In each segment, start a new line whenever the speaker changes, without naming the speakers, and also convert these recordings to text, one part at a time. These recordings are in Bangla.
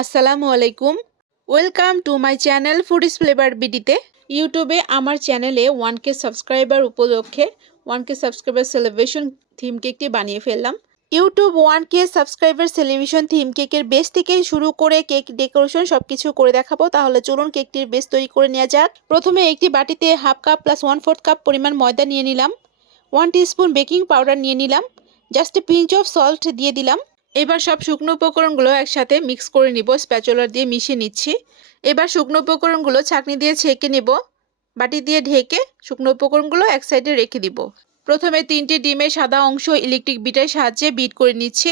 আসসালামু আলাইকুম। Welcome to my channel foodies flavour বিডিতে ইউটিউবে আমার চ্যানেলে ওয়ান কে সাবস্ক্রাইবার উপলক্ষে one K subscriber celebration theme কেকটি বানিয়ে ফেললাম। YouTube one K subscriber celebration theme কেকের বেস থেকে শুরু করে কেক ডেকোরেশন সব কিছু করে দেখাবো। তাহলে চলুন কেকটির বেস তৈরি করে নেওয়া যাক। প্রথমে একটি বাটিতে half cup plus one fourth cup পরিমাণ ময়দা নিয়ে নিলাম। ওয়ান টিস্পুন বেকিং পাউডার নিয়ে নিলাম। জাস্ট পিঞ্চ অফ সল্ট দিয়ে দিলাম। এবার সব শুকনো উপকরণগুলো একসাথে মিক্স করে নিব স্প্যাচুলার দিয়ে মিশিয়ে নিচ্ছি। এবার শুকনো উপকরণগুলো ছাঁকনি দিয়ে ছেঁকে নিব, বাটি দিয়ে ঢেকে শুকনো উপকরণগুলো এক সাইডে রেখে দিব। প্রথমে তিনটি ডিমের সাদা অংশ ইলেকট্রিক বিটারের সাহায্যে বিট করে নিচ্ছি।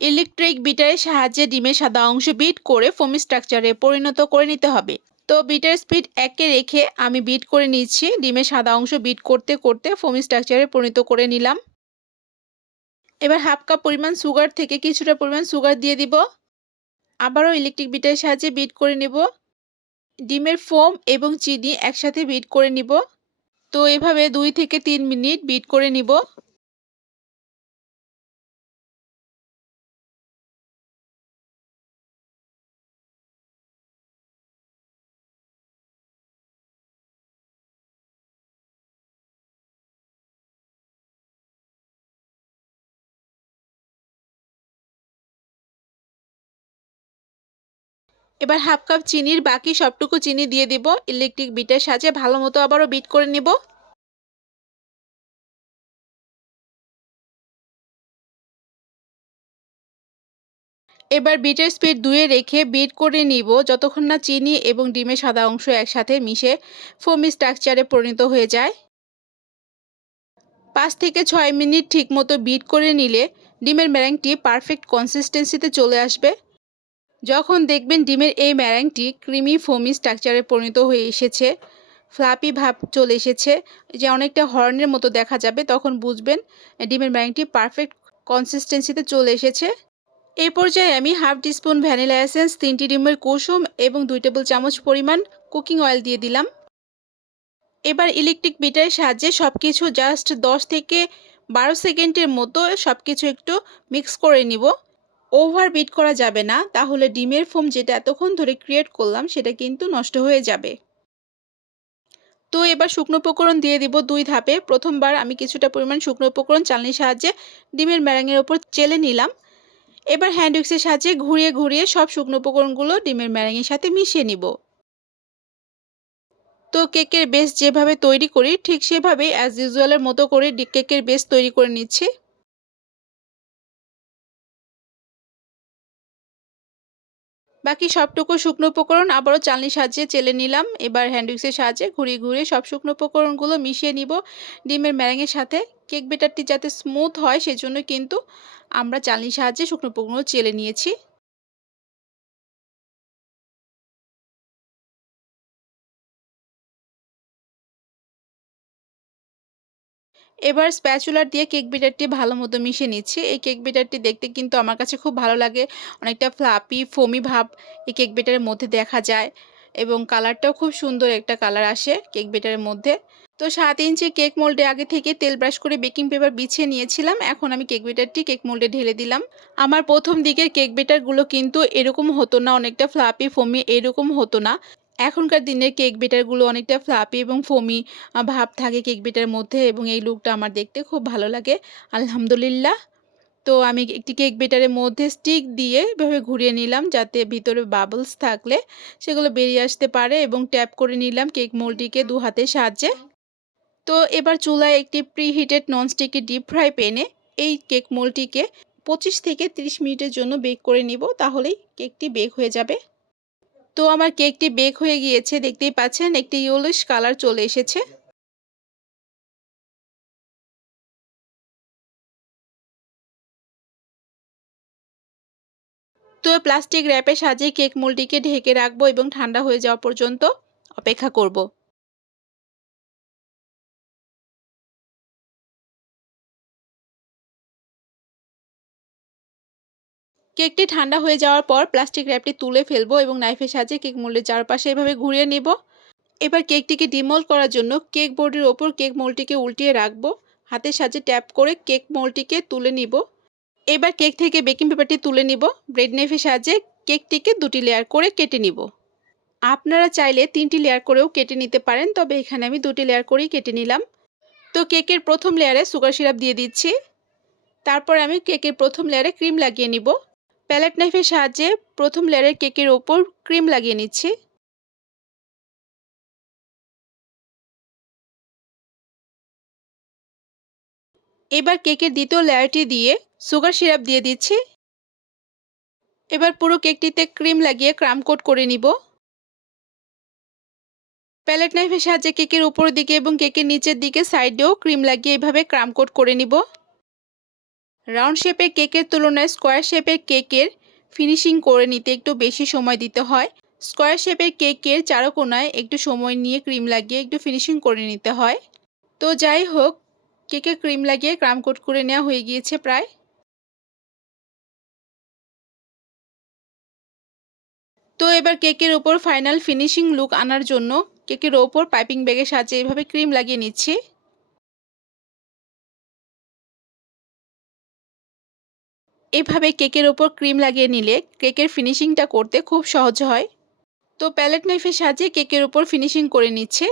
ইলেকট্রিক বিটারের সাহায্যে ডিমের সাদা অংশ বিট করে ফোমি স্ট্রাকচারে পরিণত করে নিতে হবে। তো বিটার স্পিড একে রেখে আমি বিট করে নিচ্ছি। ডিমের সাদা অংশ বিট করতে করতে ফোমি স্ট্রাকচারে পরিণত করে নিলাম। এবার হাফ কাপ পরিমাণ সুগার থেকে কিছুটা পরিমাণ সুগার দিয়ে দিব। আবারও ইলেকট্রিক বিটের সাহায্যে বিট করে নেব। ডিমের ফোম এবং চিনি একসাথে বিট করে নিব। তো এভাবে দুই থেকে তিন মিনিট বিট করে নিব। এবার হাফ কাপ চিনির বাকি সবটুকু চিনি দিয়ে দিব। ইলেকট্রিক বিটের সাহায্যে ভালো মতো আবারও বিট করে নেব। এবার বিটের স্পিড দুয়ে রেখে বিট করে নিব। যতক্ষণ না চিনি এবং ডিমের সাদা অংশ একসাথে মিশে ফোমি স্ট্রাকচারে পরিণত হয়ে যায়। পাঁচ থেকে ছয় মিনিট ঠিকমতো বিট করে নিলে ডিমের ম্যারাংটি পারফেক্ট কনসিস্টেন্সিতে চলে আসবে। যখন দেখবেন ডিমের এই ম্যারাংটি ক্রিমি ফোমি স্ট্রাকচারে পরিণত হয়ে এসেছে, ফ্লাপি ভাব চলে এসেছে, যে অনেকটা হর্নের মতো দেখা যাবে, তখন বুঝবেন ডিমের ম্যারাংটি পারফেক্ট কনসিস্টেন্সিতে চলে এসেছে। এই পর্যায়ে আমি হাফ টিস্পুন ভ্যানিলা এসেন্স, তিনটি ডিমের কুসুম এবং দুই টেবিল চামচ পরিমাণ কুকিং অয়েল দিয়ে দিলাম। এবার ইলেকট্রিক বিটারের সাহায্যে সব কিছু জাস্ট দশ থেকে বারো সেকেন্ডের মতো সব কিছু একটু মিক্স করে নিব। ওভার বিট করা যাবে না, তাহলে ডিমের ফোম যেটা এতক্ষণ ধরে ক্রিয়েট করলাম, সেটা কিন্তু নষ্ট হয়ে যাবে। তো এবার শুকনো উপকরণ দিয়ে দিব দুই ধাপে। প্রথমবার আমি কিছুটা পরিমাণ শুকনো উপকরণ চালনির সাহায্যে ডিমের ম্যারাঙের ওপর চেলে নিলাম। এবার হ্যান্ড উইক্সের সাহায্যে ঘুরিয়ে ঘুরিয়ে সব শুকনো উপকরণগুলো ডিমের ম্যারাঙের সাথে মিশিয়ে নিব। তো কেকের বেস যেভাবে তৈরি করি, ঠিক সেভাবেই অ্যাজ ইউজুয়ালের মতো করে কেকের বেস তৈরি করে নিচ্ছি। বাকি সবটুকু শুকনো উপকরণ আবারও চালনির সাহায্যে চেলে নিলাম। এবার হ্যান্ডউইক্সের সাহায্যে ঘুরিয়ে ঘুরিয়ে সব শুকনো উপকরণগুলো মিশিয়ে নিব ডিমের ম্যারেঙের সাথে। কেক বেটারটি যাতে স্মুথ হয়, সেজন্য কিন্তু আমরা চালনির সাহায্যে শুকনো উপকরণগুলো চেলে নিয়েছি। এবার স্প্যাচুলার দিয়ে কেক বিটারটি ভালো মতো মিশিয়ে নিচ্ছি। এই কেক বিটারটি দেখতে কিন্তু আমার কাছে খুব ভালো লাগে। অনেকটা ফ্লাপি ফোমি ভাব এই কেক বিটারের মধ্যে দেখা যায় এবং কালারটাও খুব সুন্দর একটা কালার আসে কেক বেটারের মধ্যে। তো সাত ইঞ্চি কেক মোল্ডে আগে থেকে তেল ব্রাশ করে বেকিং পেপার বিছিয়ে নিয়েছিলাম। এখন আমি কেক বেটারটি কেক মোল্ডে ঢেলে দিলাম। আমার প্রথম দিকের কেক বেটারগুলো কিন্তু এরকম হতো না, অনেকটা ফ্লাপি ফোমি এরকম হতো না। এখনকার দিনের কেক বেটারগুলো অনেকটা ফ্লাপি এবং ফোমি ভাব থাকে কেক বেটার মধ্যে এবং এই লুকটা আমার দেখতে খুব ভালো লাগে। আলহামদুলিল্লাহ। তো আমি একটি কেক বেটারের মধ্যে স্টিক দিয়ে এভাবে ঘুরিয়ে নিলাম যাতে ভিতরে বাবলস থাকলে সেগুলো বেরিয়ে আসতে পারে এবং ট্যাপ করে নিলাম কেক মোলটিকে দু হাতের সাহায্যে। তো এবার চুলায় একটি প্রিহিটেড ননস্টিকি ডিপ ফ্রাই প্যানে এই কেক মোলটিকে পঁচিশ থেকে 30 মিনিটের জন্য বেক করে নিব, তাহলেই কেকটি বেক হয়ে যাবে। তো আমার কেকটি বেক হয়ে গিয়েছে, দেখতেই পাচ্ছেন একটি ইউলিশ কালার চলে এসেছে। তো প্লাস্টিক র্যাপে সাজিয়ে কেক মোলটিকে ঢেকে রাখব এবং ঠান্ডা হয়ে যাওয়া পর্যন্ত অপেক্ষা করব। কেকটি ঠান্ডা হয়ে যাওয়ার পর প্লাস্টিক র্যাপটি তুলে ফেলব এবং নাইফের সাহায্যে কেক মোল্ডের চারপাশে এভাবে ঘুরিয়ে নেব। এবার কেকটিকে ডিমোল্ড করার জন্য কেক বোর্ডের ওপর কেক মোলটিকে উল্টিয়ে রাখব। হাতের সাহায্যে ট্যাপ করে কেক মোলটিকে তুলে নিব। এবার কেক থেকে বেকিং পেপারটি তুলে নিব। ব্রেড নাইফের সাহায্যে কেকটিকে দুটি লেয়ার করে কেটে নিব। আপনারা চাইলে তিনটি লেয়ার করেও কেটে নিতে পারেন, তবে এখানে আমি দুটি লেয়ার করেই কেটে নিলাম। তো কেকের প্রথম লেয়ারে সুগার সিরাপ দিয়ে দিচ্ছি। তারপর আমি কেকের প্রথম লেয়ারে ক্রিম লাগিয়ে নিব। প্যালেট নাইফের সাহায্যে প্রথম লেয়ারের কেকের ওপর ক্রিম লাগিয়ে নিচ্ছি। এবার কেকের দ্বিতীয় লেয়ারটি দিয়ে সুগার সিরাপ দিয়ে দিচ্ছি। এবার পুরো কেকটিতে ক্রিম লাগিয়ে ক্রাম কোট করে নিব। প্যালেট নাইফের সাহায্যে কেকের উপর দিকে এবং কেকের নিচের দিকে সাইডেও ক্রিম লাগিয়ে এভাবে ক্রাম কোট করে নিব। রাউন্ড শেপের কেকের তুলনায় স্কোয়ার শেপের কেকের ফিনিশিং করে নিতে একটু বেশি সময় দিতে হয়। স্কোয়ার শেপের কেকের চারকোনায় একটু সময় নিয়ে ক্রিম লাগিয়ে একটু ফিনিশিং করে নিতে হয়। তো যাই হোক কেকে ক্রিম লাগিয়ে ক্রাম কোট করে নেওয়া হয়ে গিয়েছে প্রায়। তো এবার কেকের ওপর ফাইনাল ফিনিশিং লুক আনার জন্য কেকের ওপর পাইপিং ব্যাগের সাহায্যে এভাবে ক্রিম লাগিয়ে নিচ্ছি। এভাবে কেকের ওপর ক্রিম লাগিয়ে নিলে কেকের ফিনিশিংটা করতে খুব সহজ হয়। তো প্যালেট নাইফের সাহায্যে কেকের ওপর ফিনিশিং করে নিচ্ছে।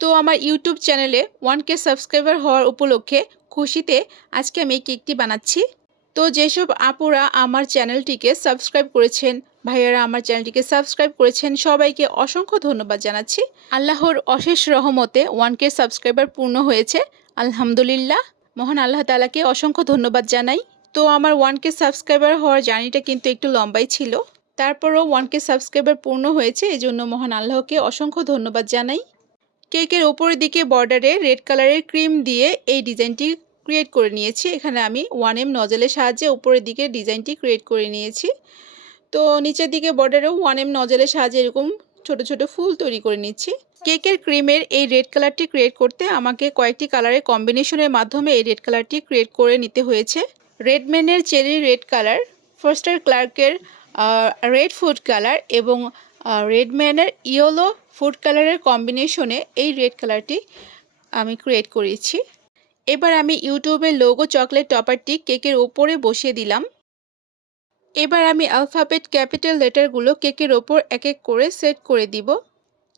তো আমার ইউটিউব চ্যানেলে ওয়ান কে সাবস্ক্রাইবার হওয়ার উপলক্ষে খুশিতে আজকে আমি এই কেকটি বানাচ্ছি। তো যেসব আপুরা আমার চ্যানেলটিকে সাবস্ক্রাইব করেছেন, ভাইয়ারা আমার চ্যানেলটিকে সাবস্ক্রাইব করেছেন, সবাইকে অসংখ্য ধন্যবাদ জানাচ্ছি। আল্লাহর অশেষ রহমতে ওয়ান কে সাবস্ক্রাইবার পূর্ণ হয়েছে, আলহামদুলিল্লাহ। মহান আল্লাহ তালাকে অসংখ্য ধন্যবাদ জানাই। তো আমার ওয়ান কে সাবস্ক্রাইবার হওয়ার জার্নিটা কিন্তু একটু লম্বাই ছিল। তারপরও ওয়ান কে সাবস্ক্রাইবার পূর্ণ হয়েছে এই জন্য মহান আল্লাহকে অসংখ্য ধন্যবাদ জানাই। কেকের ওপরের দিকে বর্ডারে রেড কালারের ক্রিম দিয়ে এই ডিজাইনটি ক্রিয়েট করে নিয়েছি। এখানে আমি ওয়ান এম নজলের সাহায্যে উপরের দিকে ডিজাইনটি ক্রিয়েট করে নিয়েছি। তো নিচের দিকে বর্ডারেও ওয়ান এম নজলের সাহায্যে এরকম ছোট ছোট ফুল তৈরি করে নিচ্ছি। কেকের ক্রিমের এই রেড কালারটি ক্রিয়েট করতে আমাকে কয়েকটি কালারের কম্বিনেশনের মাধ্যমে এই রেড কালারটি ক্রিয়েট করে নিতে হয়েছে। রেডম্যানের চেরি রেড কালার ফোস্টার ক্লার্কের রেড ফুড কালার এবং রেডম্যানের ইয়েলো ফুড কালারের কম্বিনেশনে এই রেড কালারটি আমি ক্রিয়েট করেছি। এবার আমি ইউটিউবের লোগো চকলেট টপারটি কেকের ওপরে বসিয়ে দিলাম। এবার আমি অ্যালফাবেট ক্যাপিটাল লেটারগুলো কেকের ওপর এক এক করে সেট করে দিব।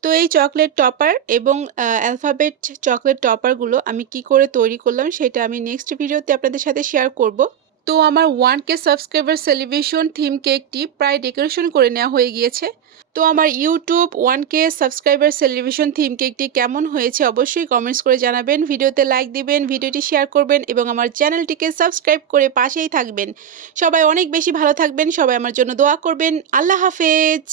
তো এই চকলেট টপার এবং অ্যালফাবেট চকলেট টপারগুলো আমি কি করে তৈরি করলাম সেটা আমি নেক্সট ভিডিওতে আপনাদের সাথে শেয়ার করব। তো আমার one K subscriber celebration theme কেকটি প্রায় ডেকোরেশন করে নেওয়া হয়ে গিয়েছে। তো আমার YouTube one K subscriber celebration theme কেকটি কেমন হয়েছে অবশ্যই কমেন্টস করে জানাবেন। ভিডিওতে লাইক দিবেন ভিডিওটি শেয়ার করবেন এবং আমার চ্যানেলটিকে সাবস্ক্রাইব করে পাশেই থাকবেন। সবাই অনেক বেশি ভালো থাকবেন, সবাই আমার জন্য দোয়া করবেন। আল্লাহ হাফেজ!